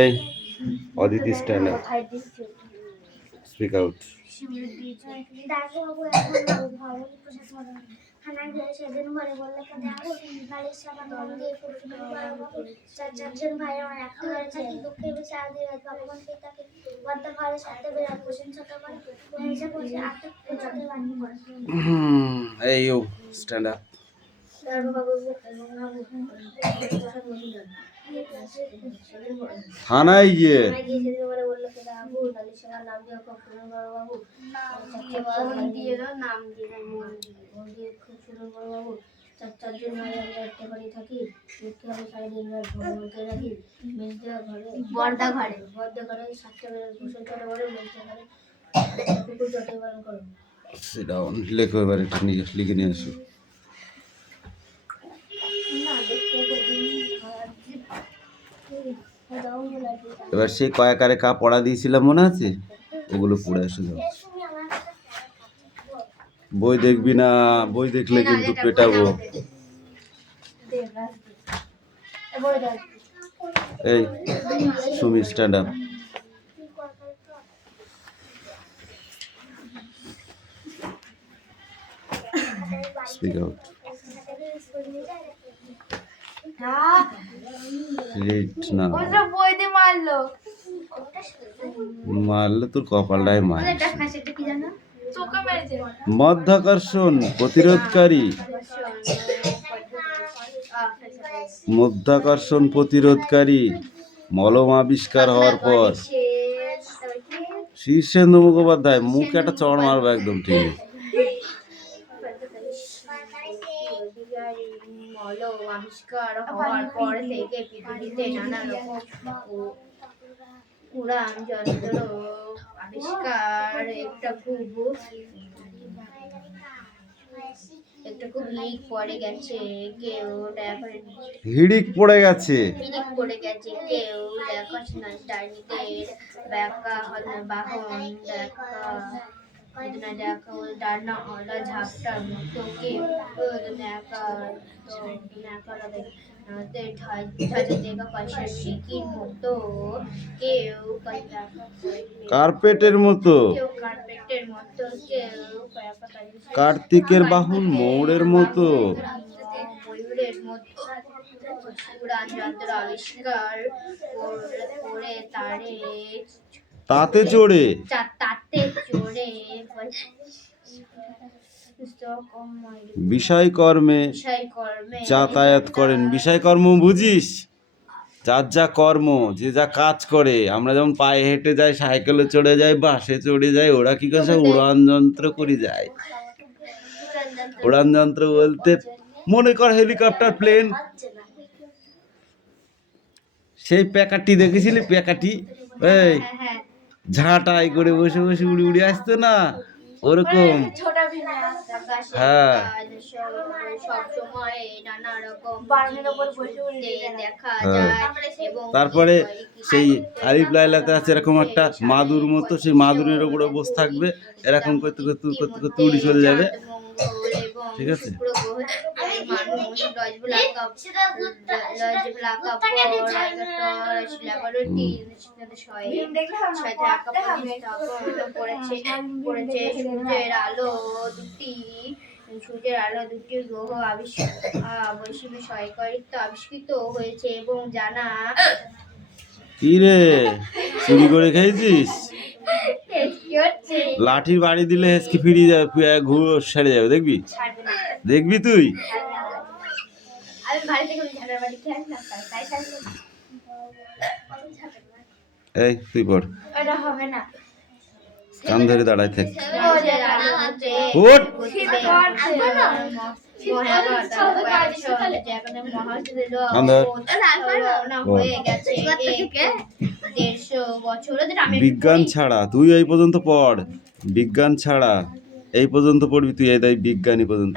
এই Aditi stand up, speak out. সেদিন ঘরে বললে দেখো বাড়ির সাবান দিয়ে চারজন ভাই আমার একটা ঘরে থাকি দুঃখে বেশি আগে ভগবান তাকে বদ্ধ ঘরে সাথে বেড়া প্রশংসা করে এসে বসে আটক করে বানিয়ে করে। এই ইউ স্ট্যান্ড আপ। থানায় গিয়ে লেখো এবার এটা লিখে নিয়ে আসো। এবার সেই কয়াকারে কা পড়া দিয়েছিলাম মনে আছে, ওগুলো পড়ে আসে যাও। বই দেখবি না, বই দেখলে কিন্তু পেটাবো। এই Sumi stand up. Speak out. মারলে তোর কপালটাই মার। মধ্যাকর্ষণ প্রতিরোধকারী, মধ্যাকর্ষণ প্রতিরোধকারী মলম আবিষ্কার হওয়ার পর শীর্ষেন্দু মুখোপাধ্যায় মুখে একটা চড় মারবো একদম ঠিক। মলম আবিষ্কার হওয়ার পর থেকে পৃথিবীতে নানা রকম উড়ান যন্ত্র আবিষ্কার একটা খুব হিড়িক পড়ে গেছে, কেউ হিড়িক পড়ে গেছে কেউ দেখাচ্ছে না ডাইনিদের ব্যাকা বাহন দেখা ডানা হলা ঝাপটার মতো কেউ কার্পেটের মতো কার্তিকের বাহন ময়ূরের মতো আবিষ্কার করে তাতে চড়ে বিষয়কর্মে যাতায়াত করেন। বিষয়কর্ম বুঝিস? যার যা কর্ম, যে যা কাজ করে। আমরা যেমন পায়ে হেঁটে যাই, সাইকেলে চড়ে যাই, বাসে চড়ে যাই, ওরা কি করছে উড়ান যন্ত্র করে যায়। উড়ান যন্ত্র বলতে মনে কর হেলিকপ্টার, প্লেন। সেই প্যাকাটি দেখেছিলি? প্যাকাটি এই ঝাঁটাই করে বসে বসে উড়ে উড়ে আসতো না, ওরকম। হ্যাঁ, তারপরে সেই আলিফ লায়লাতে আছে এরকম একটা মাদুর মতো, সেই মাদুরের উপরে বসে থাকবে, এরকম করতে করতে করতে করতে উড়ে চলে যাবে। ঠিক আছে? সূর্যের আলো দুটি গ্রহ আবিষ্কৃত হয়েছে এবং জানা। কি রে, চুরি করে খেয়েছিস? লাঠির বাড়ি দিলে হেসকি ফিরিয়ে যাবে, ঘুরে সেরে যাবে, দেখবি দেখবি তুই। এই তুই পড়, কান ধরে দাঁড়ায় থাক। বিজ্ঞান ছাড়া তুই এই পর্যন্ত পড়, বিজ্ঞান ছাড়া এই পর্যন্ত পড়বি তুই, এই বিজ্ঞানী পর্যন্ত।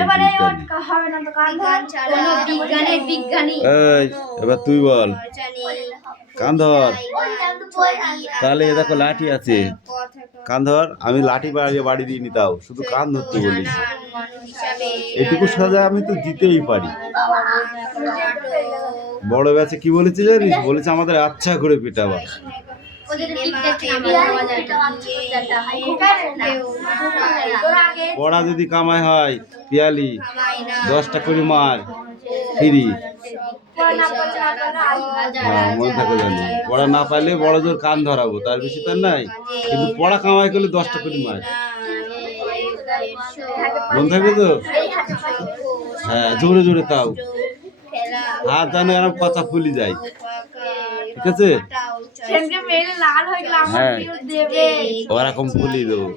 এবার তুই বল। কান ধর। তাহলে এ দেখো লাঠি আছে, কান ধর। আমি লাঠি বাড়ি দিইনি, তাও শুধু কান ধরতে বলিস। এটুকু সাজা আমি তো দিতেই পারি। বড় ব্যাচে কি বলেছে জানিস? বলেছে আমাদের আচ্ছা করে পিটাবা। পড়া যদি কামাই হয় পিয়ালি 10টা করে মার ফিরি। হ্যাঁ, মনে থাকে জানি। পড়া না পাইলে বড় জোর কান ধরাবো, তার বেশি তার নাই। কিন্তু পড়া কামাই করলে 10টা করে মার। মনে থাকবে তো? হ্যাঁ, জোরে জোরে তাও। হাত জানো এরকম কথা ফুলি যায়, ঠিক আছে? হ্যাঁ, ওরকম ফুলি দেবো।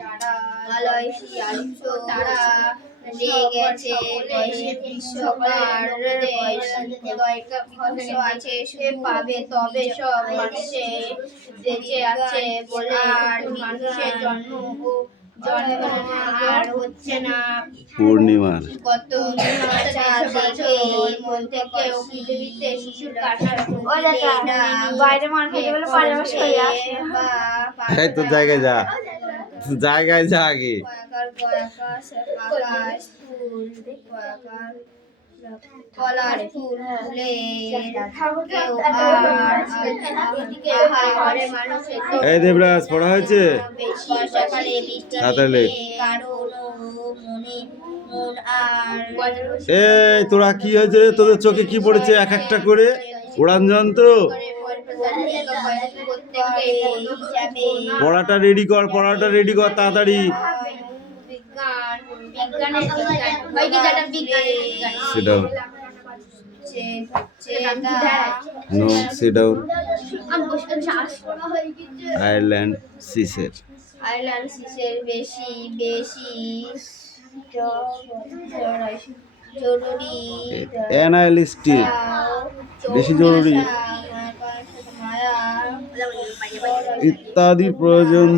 পূর্ণিমার তো জায়গায় যা, জায়গায় যা আগে। এই দেবরাজ পড়া হয়েছে? এই তোরা কি হয়েছে রে? তোদের চোখে কি পড়েছে এক একটা করে? উড়ান যন্ত্র? পড়াটা রেডি কর, পড়াটা রেডি কর তাড়াতাড়ি। আয়ারল্যান্ড সিসের বেশি জরুরি, অ্যানালিস্টিক বেশি জরুরি ইত্যাদি প্রয়োজন।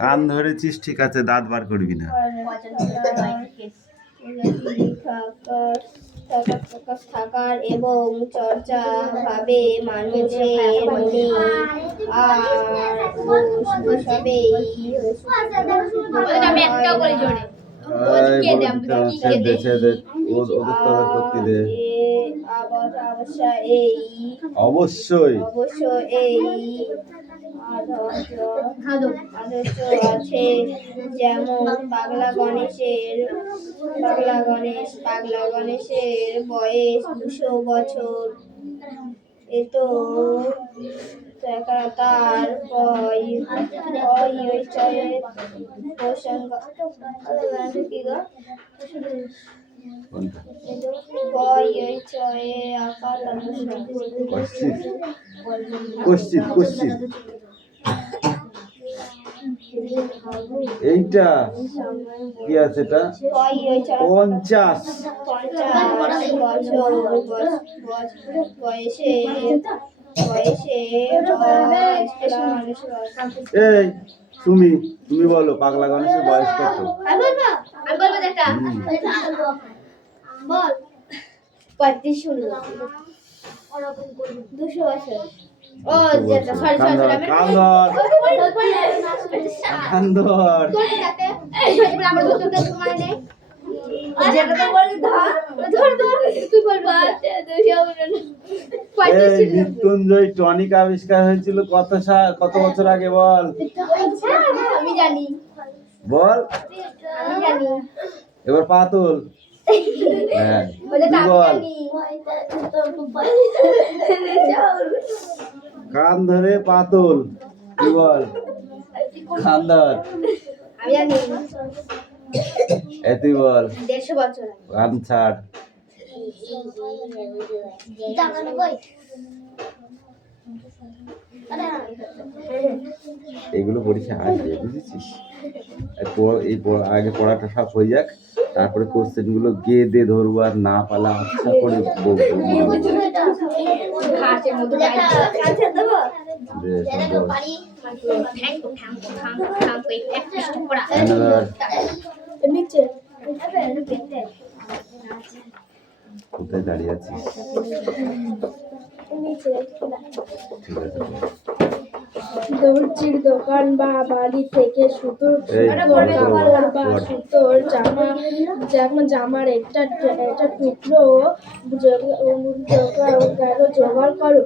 কান ধরেছিস ঠিক আছে, দাঁত বার করবি না। থাকার এবং চর্চা ভাবে মানুষের মনে অবশ্যই এই আদর্শ আছে, যেমন পাগলা গণেশের বয়স 200 বছর। এতো তার এইটা কি আছে? এটা 50 বয়সে এই তুমি বলো পাগলা গণেশের বয়স কত? বল 200 বছর। ও যেটা সরি কান্দর আমরা দুটো সময় নেই, যেটা তো বলি ধর তুই বলবা। মৃত্যুঞ্জয় টনিক আবিষ্কার হয়েছিল কত বছর আগে বল? আমি জানি, বল। আমি জানি। এবার পাতল। হ্যাঁ বল। কান ধরে পাতল, কি বল? খান্দার। আমি জানি। তুই বল। 150 বছর। কান ছাড়। এগুলো পরীক্ষা আসবে, বুঝেছিস? আগে পড়াটা সব হয়ে যাক, তারপরে কোশ্চেন গুলো গিয়ে দিয়ে ধরবো, আর না পালা আচ্ছা করে বলবো। কোথায় দাঁড়িয়ে আছিস? ঠিক আছে। দর্জির দোকান বা বাড়ি থেকে সুতোর বা সুতোর জামার একটা টুকরো জোগাড় করো।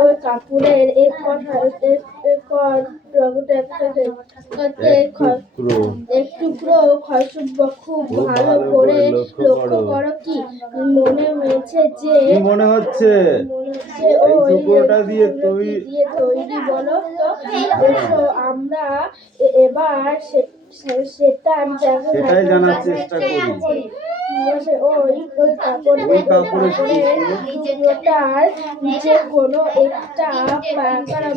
ওই কাপড়ের এক টুকরো খুব ভালো করে লক্ষ্য করো। কি মনে হয়েছে যে মনে হচ্ছে ওই টুকরোটা দিয়ে তৈরি বলো তো। এসো আমরা এবার সেটাই জানার চেষ্টা করি। ওই কাপড়ের টুকরোটার যে কোনো একটা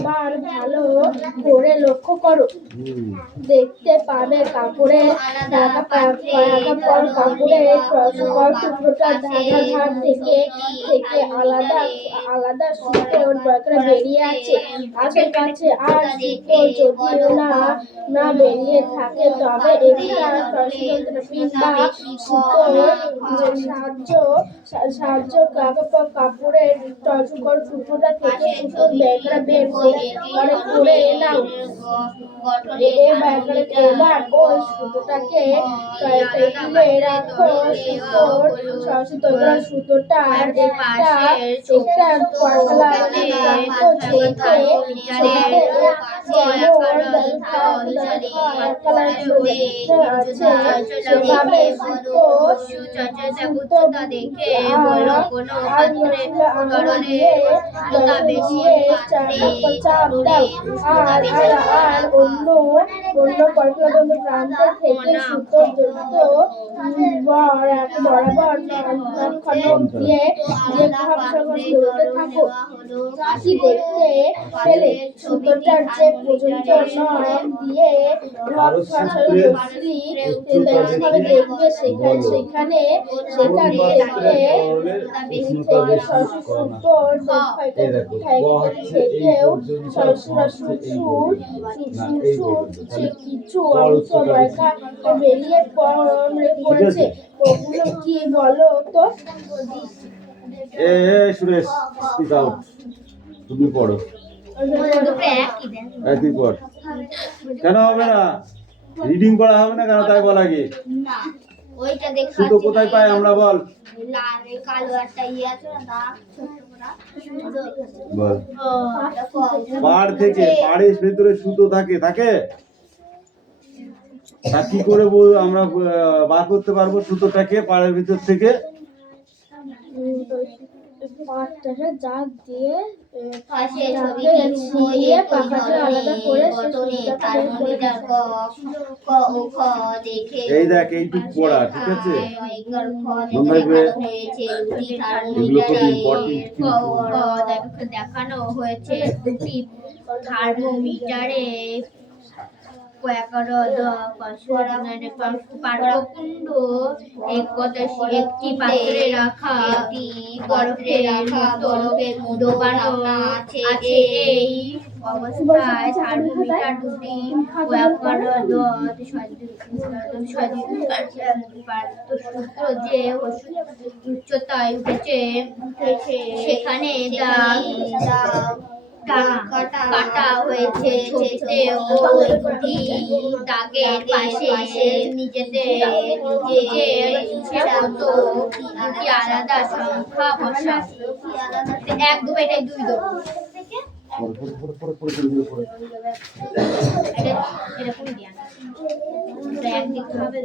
বার ভালো করে লক্ষ্য করো। দেখতে পাবে কাপড়ের টুকরোটার ধার থেকে আলাদা সুতোর বেরিয়ে আছে। কাছে আর সুতো যদিও না বেরিয়ে থাকে, তবে একটা পিন বা সুতোর সাহায্য কাপড়ের টুকরোটা থেকে সুতোর বের করে নাও। এবার ওই সুতোটাকে টেবিলে রাখো। সুতোটার একটা পশলা সেভাবে চাপ দাও। আর অন্য প্রান্ত থেকে সুতো বরাবর দিয়ে থাকো। কি দেখতে পেলে? সুতোটার যে পর্যন্ত নখ দিয়ে দেখবে সেখানে কিছু অংশ বেরিয়ে পড়েছে। ওগুলো কি বলো তো? Suresh, speak out. তুমি পড়ো। তুই পড়। কেন হবে না? রিডিং করা হবে না কেন? তাই বল আগে। সুতো কোথায় পাই আমরা বল? বল। পাড় থেকে, পাড়ের ভেতরে সুতো থাকে। তা কি করে আমরা বার করতে পারবো সুতোটাকে পাড়ের ভিতর থেকে? এই দেখ, এইটুক পড়া, ঠিক আছে? এগুলো খুব ইম্পর্টেন্ট। দেখানো হয়েছে দুটি থার্মোমিটারে একটি পাত্রে রাখা বরফের মতো ডোবানো আছে। এই অবস্থায় থার্মোমিটার দুটি সূত্র যে উচ্চতায় উঠেছে সেখানে কাটা হয়েছে। ছবিতে ওই দাগের পাশে নিজের ইচ্ছে মতো দুটি আলাদা সংখ্যা বসা। 1 2 এটা 2 2 এরকম দিয়া একদিক হবে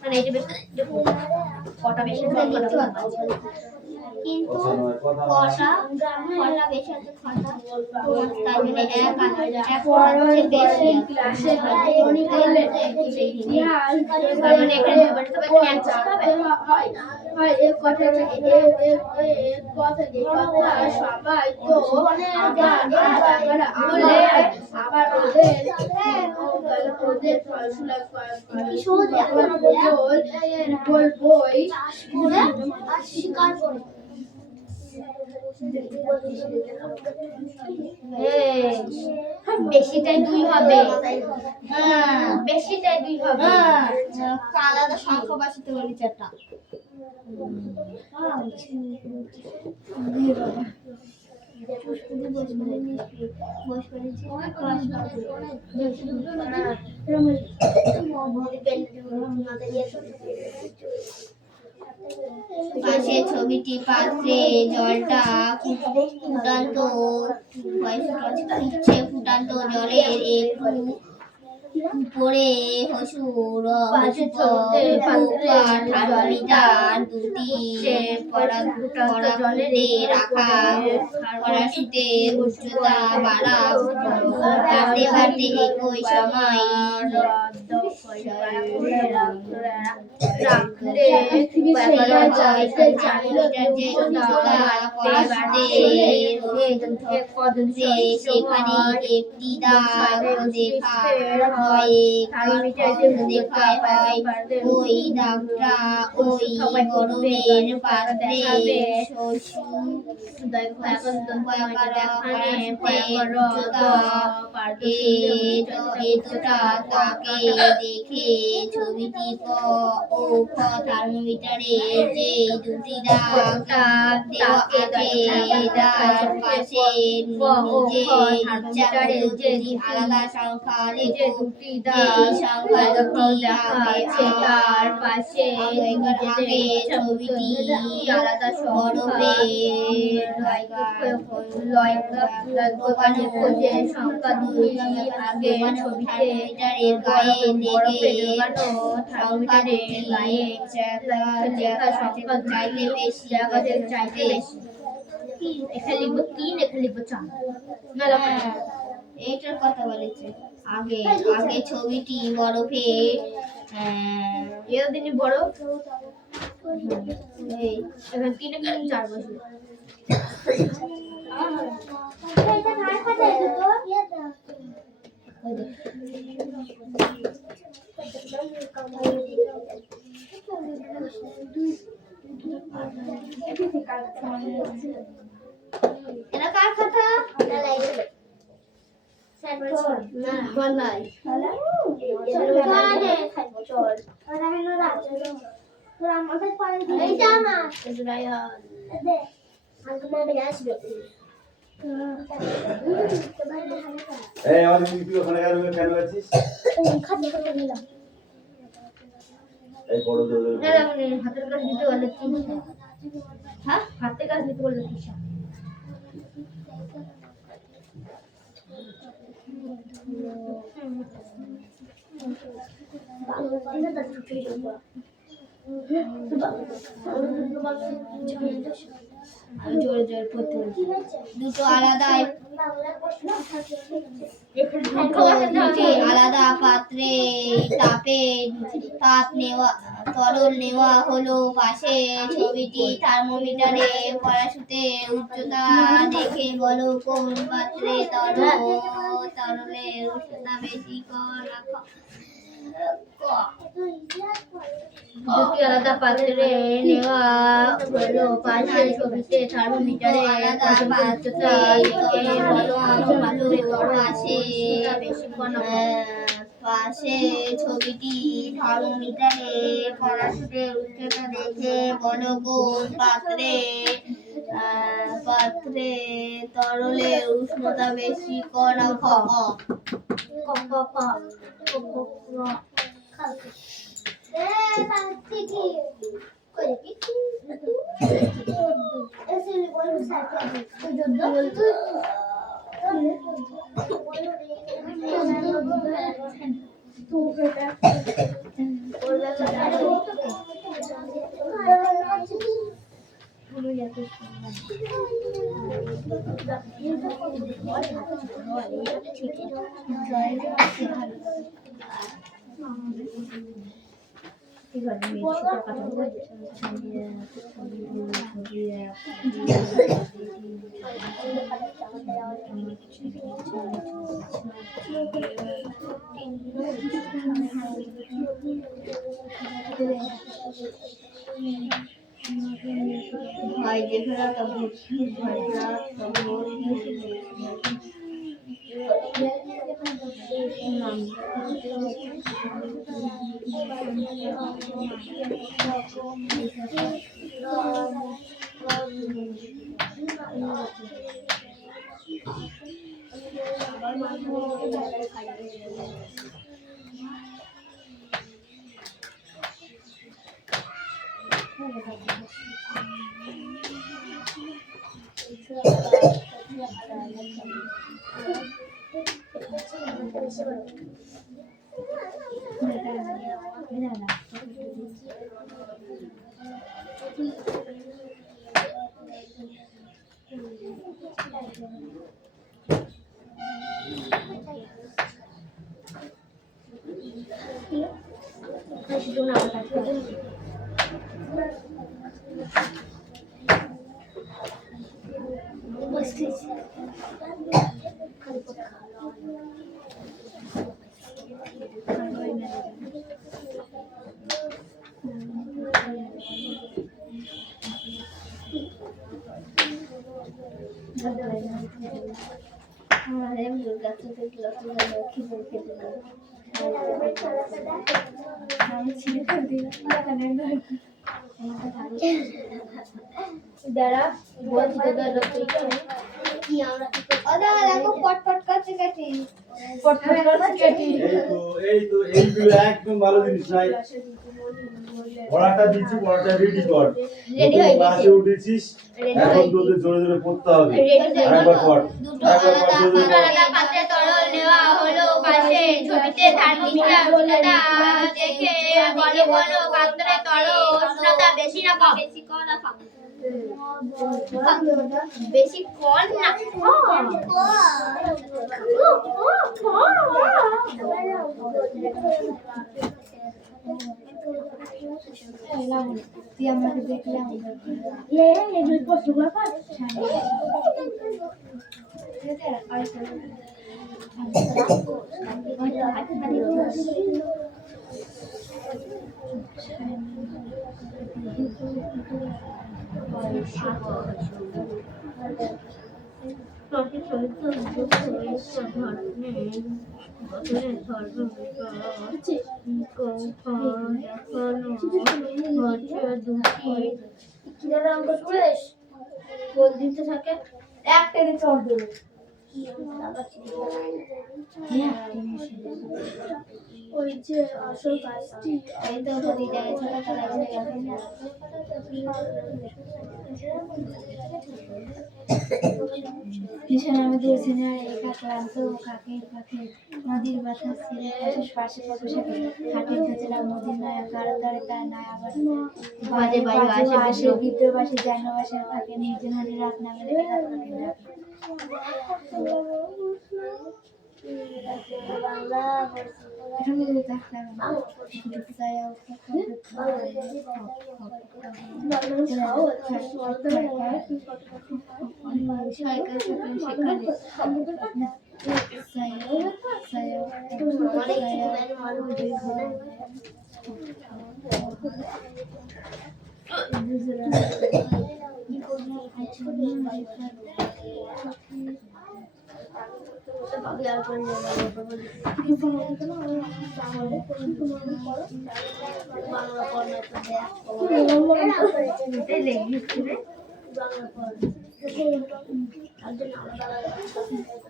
মানে এটা বেশ কটা বেশি কিন্তু কটা বেশি আছে খাতা তাই জন্য এক বেশি ক্লাসে মানে এখানে হয় এক কথা সবাই তো আবার ওদের পড়াশোনা বই স্বীকার করে বেশিটাই 2 হবে। বেশিটাই 2 হবে। আলাদা সংখ্যা বাঁচাতে বলি চারটা। পাশে ছবিটি পাত্রে জলটা ফুটান্ত ফুটান্ত জলের একটু উপরে থার্মোমিটার দুটি জলে রাখা কড়াশুতে উচ্চতা বাড়া বাড়তে বাড়তে একই সময় সেখানে একটি দাগ দেখায় হয় ওই দাগটা ওই গরমের পাত্রে এতটা তাকে দেখে ছবিটি ও থার্মোমিটারের যে দুটি দাগ দেওয়া আছে তার পাশে নিজে যদি আলাদা সংখ্যা লেখো যে সংখ্যা দুটি আছে তার পাশে আগে ছবিটি আলাদা যে সংখ্যা দুই আগে থার্মোমিটারের গায়ে লেগে থার্মোমিটারের গায়ে লেখা সংখ্যা চাইতে বেশি এখানে লিখবো 3 এখানে লিখবো 4 এটার কথা বলেছে আগে ছবিটি বরফে এতদিনই বরফ এখানে 3 এখানে 4 বসে এটা কার কথা হাতের কাজ নিতে বললে হ্যাঁ হাতের কাজ নিতে বললে দুটো আলাদা আলাদা পাত্রে তরল নেওয়া হলো পাশে ছবিটি থার্মোমিটারে কড়াশুতে উচ্চতা দেখে বলো কোন পাত্রে তরলের উষ্ণতা বেশি দুটি আলাদা পাত্রে নেওয়া হলো পাশে ছবিতে থার্মোমিটারে উচ্চতা দেখে বলো পাশে ছবিটি থার্মোমিটারে কড়াশুতে উচ্চতা দেখে বলো কোন পাত্রে তরলের উষ্ণতা বেশি भाई देख रहा था भूत भाई रहा था भूत যারা বলছি তোদের লোকটা দেখো পটপট করছে কেটে পটপট করছে কেটে এইগুলো একদম ভালো জিনিস নাই। পড়াটা দিচ্ছি, পড়াটা রেডি কর। রেডি হয়ে গেছে। ক্লাসে উঠেছিস, এখন তোদের জোরে জোরে পড়তে হবে। আরেকবার পড়। দুটো আলাদা পাত্রে তরল নেওয়া হলো পাশে ছবিতে থার্মোমিটার দেখে বলো বলো পাত্রে তরল উষ্ণতা বেশি না কম? বেশি কম না তুই আমাকে দেখলাম থাকে একটা চড় দেবে ওই যে আসল কাজটি এই তো বলি যায় ছোট পিছনে আমি দৌড়ছি না একা ক্লান্ত কাকের পাখে নদীর বাতাস ছিঁড়ে পাশে বসে হাটের ভেতরা নদীর নয়া কারো দরে তার নয় আবার বাজে বাজে আসে গিদ্র বাসে জানবাসের ফাঁকে নির্জনের রাত নামে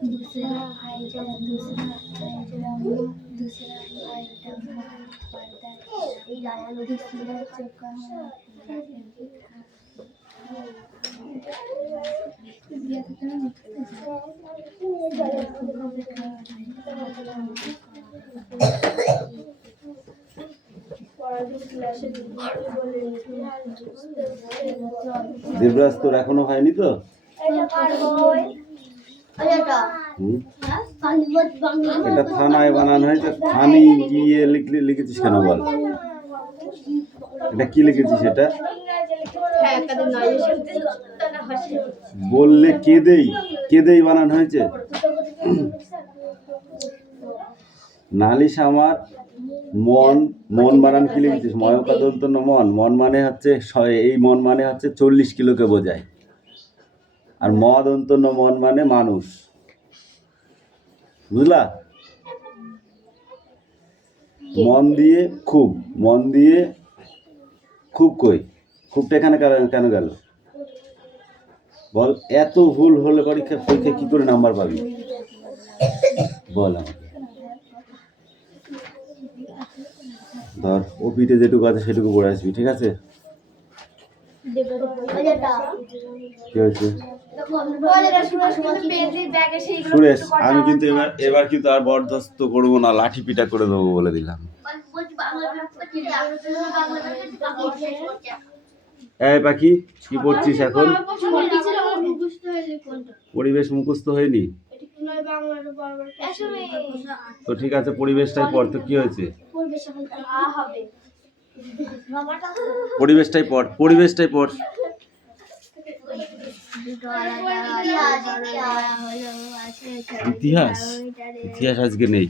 दूसरा आइटम दूसरा आइटम दूसरा चुका দেবরাজ তোর এখনো হয়নি তো? এটা থানায় বানানো হয়েছে, থানি গিয়ে লিখেছিস কেন বল? এটা কি লিখেছিস? এটা বললে কেঁদেই বানানো হয়েছে। নালিশ আমার মন, মন বানান কি লিখেছিস? ময়কা দন্ত ন মন, মন মানে হচ্ছে এই মন মানে হচ্ছে 40 কিলোকে বোঝায়। আর মদ অন্ত ন মন মানে মানুষ, বুঝলা? মন দিয়ে খুব, মন দিয়ে খুব কই, খুবটা এখানে কেন গেল বল? এত ভুল হলে পরীক্ষায় কি করে নাম্বার পাবি বল আমাকে। ধর ওপিতে যেটুকু আছে সেটুকু পড়ে আসবি, ঠিক আছে? কি হয়েছে সুরেশ? আমি কিন্তু এবার কিন্তু আর বরদাস্ত করবো না, লাঠি পিটা করে দেবো বলে দিলাম। এই পাখি, কি পড়ছিস এখন? পরিবেশ মুখস্থ হয়নি তো? ঠিক আছে, পরিবেশটাই পড়। তো কি হয়েছে? পরিবেশটাই পড়, পরিবেশটাই পড়। ইতিহাস, ইতিহাস আজকে নেই।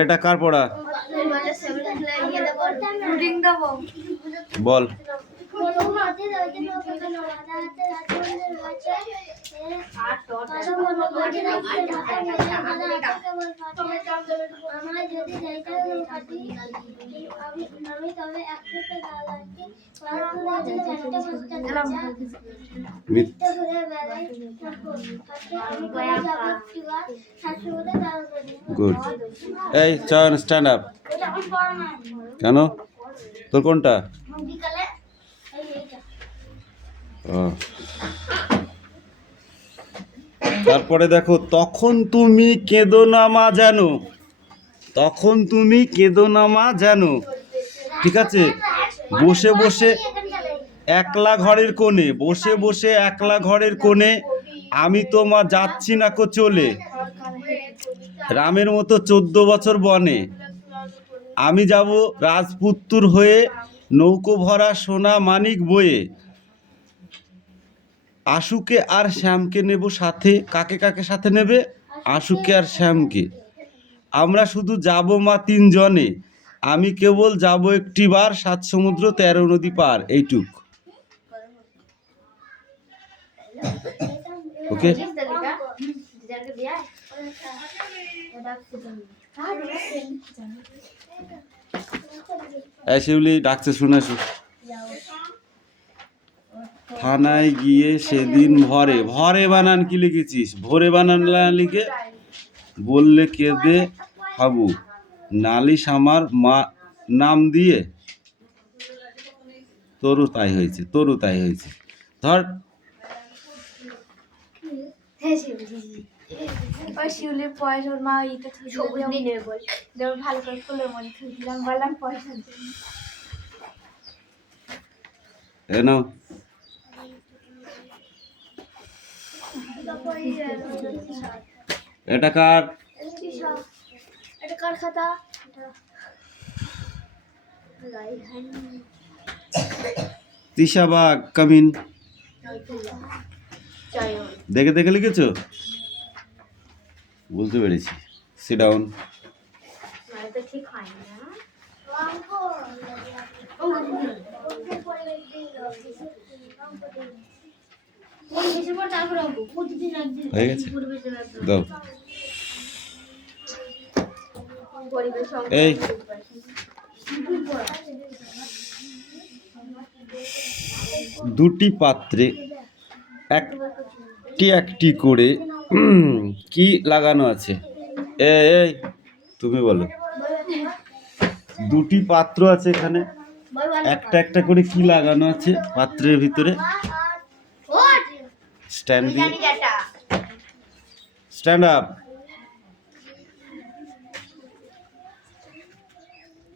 এটা কার পড়া? বল। গুড। এই চয়ন, স্ট্যান্ড আপ। কেন? তোর কোনটা? তারপরে দেখো, তখন তুমি কেঁদো না মা জানো, তখন তুমি কেঁদো না মা জানো, ঠিক আছে? বসে বসে একলা ঘরের কোণে, বসে বসে একলা ঘরের কোণে, আমি তো মা যাচ্ছি না কো চলে, রামের মতো 14 বছর বনে, আমি যাব রাজপুত্তুর হয়ে, নৌকো ভরা সোনা মানিক বয়ে, আশুকে আর শ্যামকে নেব সাথে। কাকে কাকে সাথে নেবে? আশুকে আর শ্যামকে। আমরা শুধু যাব মা 3 জনে, আমি কেবল যাব একটি বার, 7 সমুদ্র 13 নদী পার। এইটুক, ওকে? শিউলি ডাকছে, শুনে আসো। থানায় গিয়ে সেদিন ভরে, ভরে বানান কি লিখেছিস? ভোরে বানান লিখে বললে কেঁদে হাবু, নালিশ আমার মা নাম দিয়ে। তোরও তাই হয়েছে, তোরও তাই হয়েছে। ধর। শিউলির পয়সা ওর মা ইতে ভালো করে ফুলের মধ্যে থুইলাম, বললাম পয়সা নাও। এটা কার? এটা কার খাতা? তিশা বাগ কামিন। দেখে দেখে লিখেছো? বুঝতে পেরেছি। Sit down. ঠিক হয় না। হয়ে গেছে, দাও। এই দুটি পাত্রে একটি একটি করে কি লাগানো আছে? এই তুমি বলো। দুটি পাত্র আছে এখানে, একটা একটা করে কি লাগানো আছে পাত্রের ভিতরে? স্ট্যান্ড দিয়ে, স্ট্যান্ড আপ।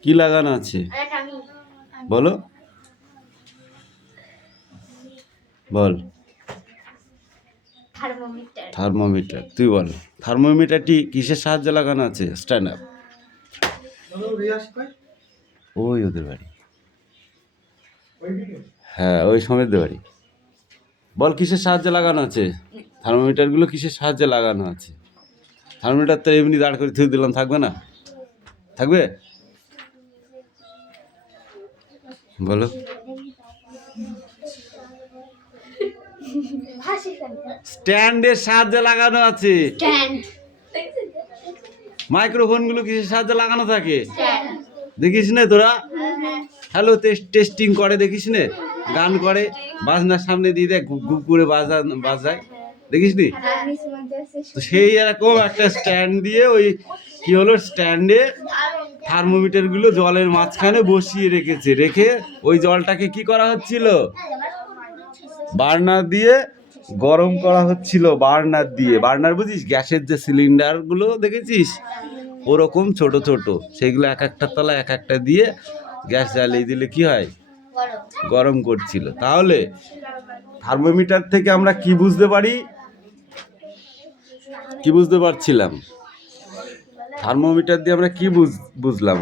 কি লাগানো আছে বলো, বল। থার্মোমিটার। তুই বল, থার্মোমিটারটি কিসের সাহায্যে লাগানো আছে? Stand up. ওই ওদের বাড়ি, হ্যাঁ ওই সমেতদের বাড়ি। বল কিসের সাহায্যে লাগানো আছে? থার্মোমিটারগুলো কিসের সাহায্যে লাগানো আছে? থার্মোমিটার তো এমনি দাঁড় করে থুয়ে দিলাম, থাকবে না? থাকবে? বলো। স্ট্যান্ডের সাহায্যে লাগানো আছে। স্ট্যান্ড মাইক্রোফোনগুলো কিসের সাহায্যে লাগানো থাকে? স্ট্যান্ড দেখিস না তোরা? হ্যাঁ হ্যালো টেস্টিং করে, দেখিস নে? গান করে, বাজনার সামনে দিয়ে দেখ গুপ গুপ করে বাজায়, দেখিস নি? তো সেই এরকম একটা স্ট্যান্ড দিয়ে ওই কি হলো, স্ট্যান্ডে থার্মোমিটার গুলো জলের মাঝখানে বসিয়ে রেখে ওই জলটাকে কি করা হচ্ছিল, বার্নার দিয়ে গরম করা হচ্ছিল। বার্নার বুঝিস, গ্যাসের যে সিলিন্ডার গুলো দেখেছিস ওরকম ছোট ছোট, সেগুলো এক একটা তলা এক একটা দিয়ে গ্যাস জ্বালিয়ে দিলে কি হয়, গরম করছিল। তাহলে থার্মোমিটার থেকে আমরা কি বুঝতে পারি, কি বুঝতে পারছিলাম? থার্মোমিটার দিয়ে আমরা কি বুঝলাম?